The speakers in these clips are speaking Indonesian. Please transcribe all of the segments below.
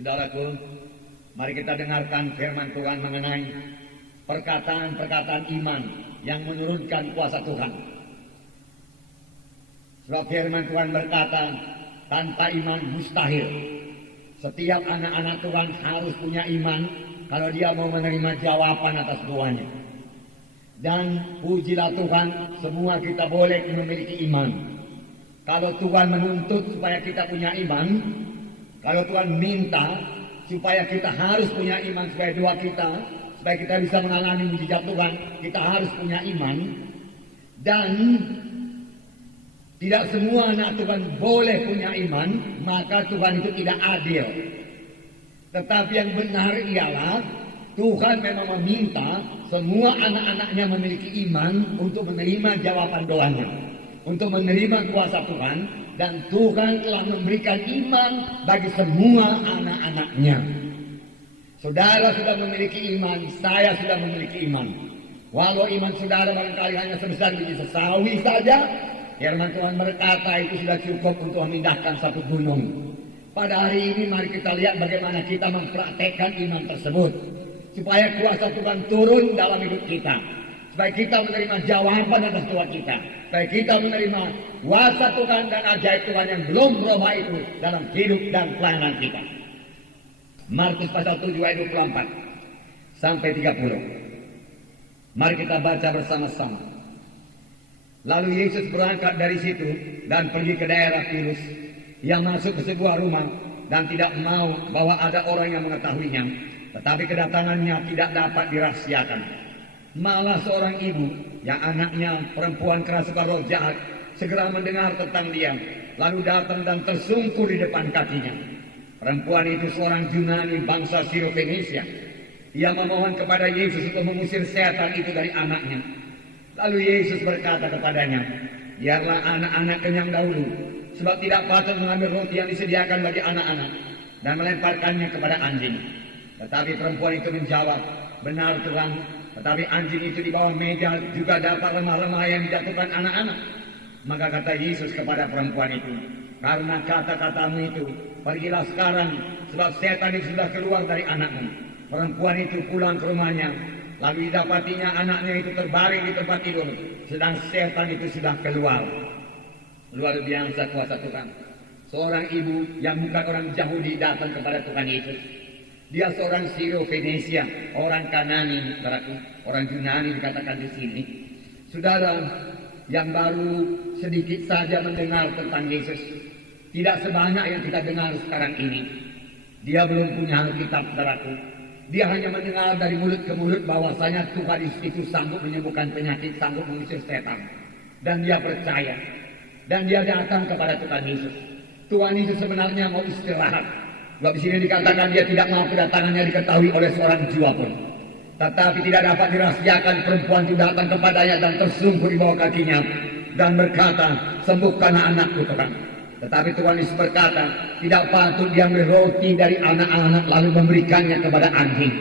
Saudaraku, mari kita dengarkan firman Tuhan mengenai perkataan-perkataan iman yang menurunkan kuasa Tuhan. Sebab firman Tuhan berkata, tanpa iman mustahil. Setiap anak-anak Tuhan harus punya iman kalau dia mau menerima jawaban atas doanya. Dan pujilah Tuhan, semua kita boleh memiliki iman. Kalau Tuhan menuntut supaya kita punya iman, kalau Tuhan minta supaya kita harus punya iman supaya doa kita, supaya kita bisa mengalami mujizat Tuhan, kita harus punya iman. Dan tidak semua anak Tuhan boleh punya iman, maka Tuhan itu tidak adil. Tetapi yang benar ialah Tuhan memang meminta semua anak-anaknya memiliki iman untuk menerima jawaban doanya, untuk menerima kuasa Tuhan. Dan Tuhan telah memberikan iman bagi semua anak-anaknya. Saudara sudah memiliki iman, saya sudah memiliki iman. Walau iman saudara barangkali hanya sebesar biji sesawi saja, firman Tuhan berkata itu sudah cukup untuk memindahkan satu gunung. Pada hari ini mari kita lihat bagaimana kita mempraktekkan iman tersebut, supaya kuasa Tuhan turun dalam hidup kita, supaya kita menerima jawaban atas doa kita, supaya kita menerima kuasa Tuhan dan ajaib Tuhan yang belum berubah itu dalam hidup dan pelayanan kita. Markus pasal 7 ayat 24 sampai 30. Mari kita baca bersama-sama. Lalu Yesus berangkat dari situ dan pergi ke daerah Tirus. Ia masuk ke sebuah rumah dan tidak mau bahwa ada orang yang mengetahuinya, tetapi kedatangannya tidak dapat dirahasiakan. Malah seorang ibu yang anaknya perempuan kerasukan roh jahat segera mendengar tentang dia, lalu datang dan tersungkur di depan kakinya. Perempuan itu seorang Yunani bangsa Sirofenisia. Ia memohon kepada Yesus untuk mengusir setan itu dari anaknya. Lalu Yesus berkata kepadanya, biarlah anak-anak kenyang dahulu, sebab tidak patut mengambil roti yang disediakan bagi anak-anak dan melemparkannya kepada anjing. Tetapi perempuan itu menjawab, benar Tuhan, tetapi anjing itu di bawah meja juga dapat lemah-lemah yang dijatuhkan anak-anak. Maka kata Yesus kepada perempuan itu, karena kata-katamu itu, pergilah sekarang, sebab setan itu sudah keluar dari anakmu. Perempuan itu pulang ke rumahnya, lalu didapatinya anaknya itu terbaring di tempat tidur, sedang setan itu sudah keluar. Luar biasa kuasa Tuhan. Seorang ibu yang bukan orang Yahudi datang kepada Tuhan Yesus. Dia seorang Sirofenisia, orang Kanani, orang Yunani dikatakan di sini. Saudara yang baru sedikit saja mendengar tentang Yesus, tidak sebanyak yang kita dengar sekarang ini. Dia belum punya Alkitab, saudaraku. Dia hanya mendengar dari mulut ke mulut bahwasanya Tuhan itu sanggup menyembuhkan penyakit, sanggup mengusir setan. Dan dia percaya. Dan dia datang kepada Tuhan Yesus. Tuhan Yesus sebenarnya mau istirahat. Sebab di sini dikatakan dia tidak mau kedatangannya diketahui oleh seorang jiwa pun. Tetapi tidak dapat dirahasiakan, perempuan itu datang kepadanya dan tersungkur di bawah kakinya dan berkata, sembuhkanlah anakku Tuhan. Tetapi Tuhan Yesus berkata, tidak patut diambil roti dari anak-anak lalu memberikannya kepada anjing.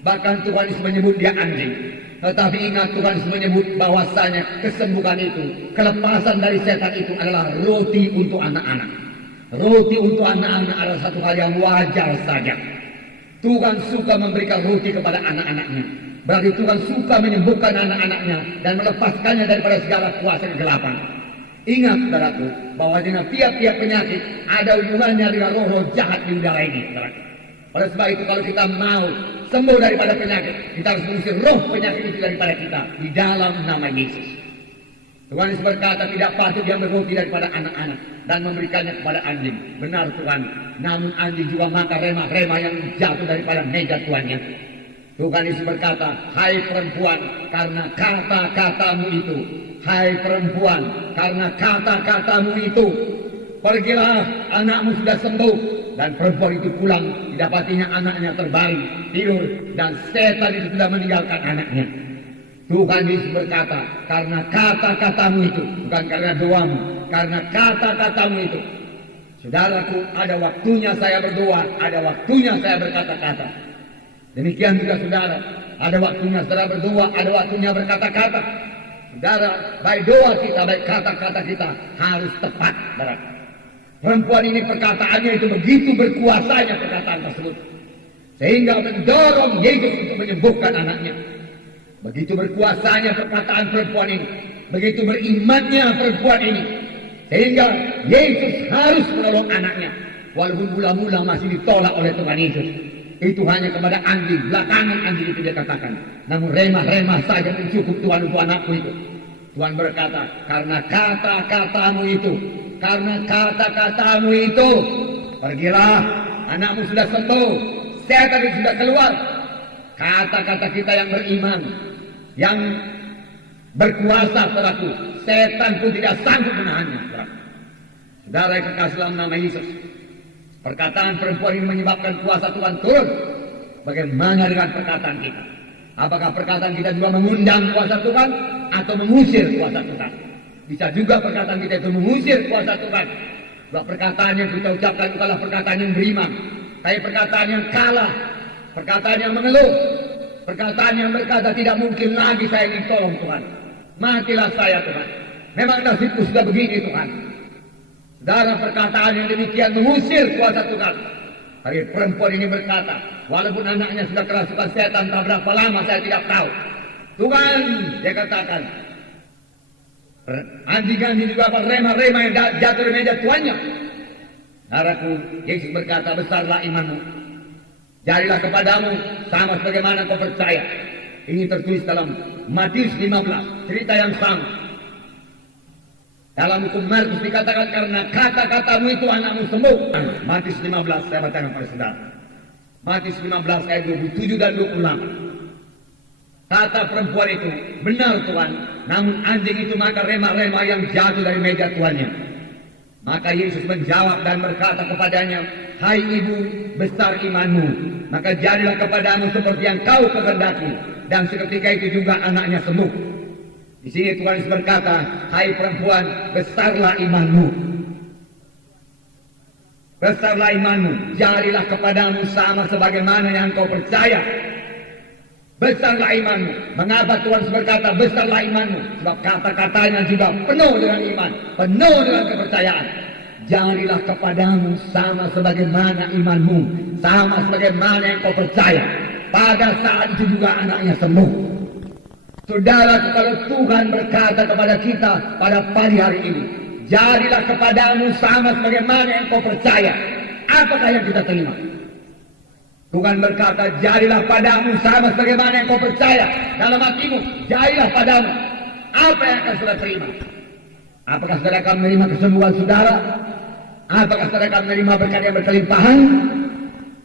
Bahkan Tuhan Yesus menyebut dia anjing. Tetapi ingat, Tuhan Yesus menyebut bahwasanya kesembuhan itu, kelepasan dari setan itu adalah roti untuk anak-anak. Roti untuk anak-anak adalah satu hal yang wajar saja. Tuhan suka memberikan roti kepada anak-anaknya. Berarti Tuhan suka menyembuhkan anak-anaknya dan melepaskannya daripada segala kuasa kegelapan. Ingat, saudaraku, bahwa dengan tiap-tiap penyakit ada hubungannya dengan roh-roh jahat di udara ini, saudaraku. Oleh sebab itu, kalau kita mau sembuh daripada penyakit, kita harus mengusir roh penyakit itu daripada kita di dalam nama Yesus. Tuhan Yesus berkata tidak patut diambil roti daripada anak-anak dan memberikannya kepada anjing. Benar Tuhan, namun anjing juga makan remah-remah yang jatuh daripada meja tuannya. Tuhan Yesus berkata, hai perempuan, karena kata-katamu itu, hai perempuan, karena kata-katamu itu, pergilah, anakmu sudah sembuh. Dan perempuan itu pulang, didapatinya anaknya terbaring, tidur, dan setan itu sudah meninggalkan anaknya. Tuhan Yesus berkata, karena kata-katamu itu, bukan karena doamu, karena kata-katamu itu. Saudaraku, ada waktunya saya berdoa, ada waktunya saya berkata-kata. Demikian juga saudara, ada waktunya saudara berdoa, ada waktunya berkata-kata. Saudara, baik doa kita, baik kata-kata kita harus tepat, saudara. Perempuan ini perkataannya itu begitu berkuasanya perkataan tersebut, sehingga mendorong Yesus untuk menyembuhkan anaknya. Begitu berkuasanya perkataan perempuan ini, begitu berimannya perempuan ini, sehingga Yesus harus menolong anaknya. Walaupun mula-mula masih ditolak oleh Tuhan Yesus. Itu hanya kepada anjing, belakangan anjing itu dia katakan. Namun remah-remah saja mencukup Tuhan untuk anakku itu. Tuhan berkata, karena kata-katamu itu, pergilah, anakmu sudah sembuh, setan itu sudah keluar. Kata-kata kita yang beriman, yang berkuasa, saudaraku, setan pun tidak sanggup menahannya, saudaraku. Saudara yang kekasih dalam nama Yesus, perkataan perempuan ini menyebabkan kuasa Tuhan turun. Bagaimana dengan perkataan kita? Apakah perkataan kita juga mengundang kuasa Tuhan atau mengusir kuasa Tuhan? Bisa juga perkataan kita itu mengusir kuasa Tuhan. Sebab perkataan yang kita ucapkan bukanlah perkataan yang beriman, tapi perkataan yang kalah, perkataan yang mengeluh, perkataan yang berkata tidak mungkin lagi saya ingin tolong Tuhan. Matilah saya Tuhan. Memang nasibku sudah begini Tuhan. Saudara, perkataan yang demikian mengusir kuasa Tuhan. Tapi perempuan ini berkata, walaupun anaknya sudah kerasukan setan tak berapa lama saya tidak tahu. Tuhan, dia katakan, anjing-anjing juga apa remah-remah yang jatuh dari meja tuannya. Saudaraku, Yesus berkata, besarlah imanmu. Jadilah kepadamu sama sebagaimana kau percaya. Ini tertulis dalam Matius 15, cerita yang sama. Dalam hukum Markus dikatakan karena kata-katamu itu anakmu sembuh. Matius 15 saya bacakan kepada saudara. Matius 15 ayat 27 dan 28. Kata perempuan itu, benar Tuhan, namun anjing itu maka remah-remah yang jatuh dari meja tuannya. Maka Yesus menjawab dan berkata kepadanya, hai ibu, besar imanmu, maka jadilah kepadamu seperti yang kau kehendaki. Dan seketika itu juga anaknya sembuh. Di sini Tuhan Yesus berkata, hai perempuan, besarlah imanmu. Besarlah imanmu, jadilah kepadamu sama sebagaimana yang kau percaya. Besarlah imanmu. Mengapa Tuhan Yesus berkata besarlah imanmu? Sebab kata-katanya juga penuh dengan iman, penuh dengan kepercayaan. Jadilah kepadamu sama sebagaimana imanmu, sama sebagaimana yang kau percaya. Pada saat itu juga anaknya sembuh. Saudara, kalau Tuhan berkata kepada kita pada pagi hari ini, jadilah kepadamu sama sebagaimana yang kau percaya, apakah yang kita terima? Tuhan berkata, jadilah padamu sama sebagaimana yang kau percaya. Dalam hatimu, jadilah padamu. Apa yang akan saudara terima? Apakah saudara akan menerima kesembuhan saudara? Apakah saudara akan menerima berkat yang berkelimpahan?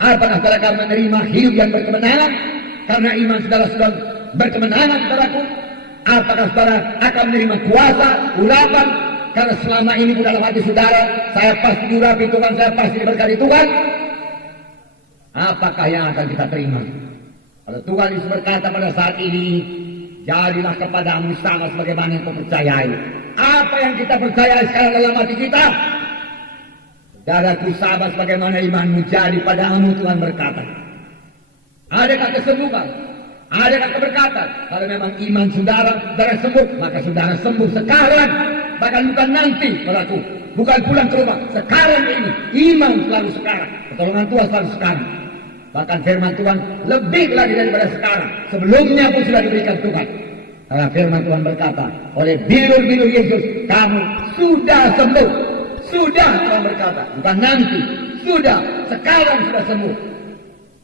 Apakah saudara akan menerima hidup yang berkemenangan? Karena iman saudara sudah berkemenangan, saudaraku. Apakah saudara akan menerima kuasa, urapan? Karena selama ini di dalam hati saudara, saya pasti diurapi Tuhan, saya pasti diberkati Tuhan. Apakah yang akan kita terima? Kalau Tuhan Yesus berkata pada saat ini, jadilah kepadamu sama sebagaimana yang kau percayai. Apa yang kita percaya sekarang dalam hati kita? Saudaraku, sahabat, sebagaimana imanmu jadi padamu, Tuhan berkata. Adakah kesembuhan? Adakah keberkatan? Kalau memang iman saudara sembuh, maka saudara sembuh sekarang, bahkan bukan nanti, saudaraku. Bukan pulang ke rumah, sekarang ini. Iman selalu sekarang, pertolongan Tuhan selalu sekarang. Bahkan firman Tuhan lebih lagi daripada sekarang. Sebelumnya pun sudah diberikan Tuhan. Karena firman Tuhan berkata, oleh bilur-bilur Yesus, kamu sudah sembuh. Sudah, Tuhan berkata, bukan nanti. Sudah, sekarang sudah sembuh.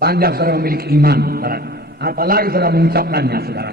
Panjang saudara memiliki iman, saudara. Apalagi saudara mengucapkannya, saudara.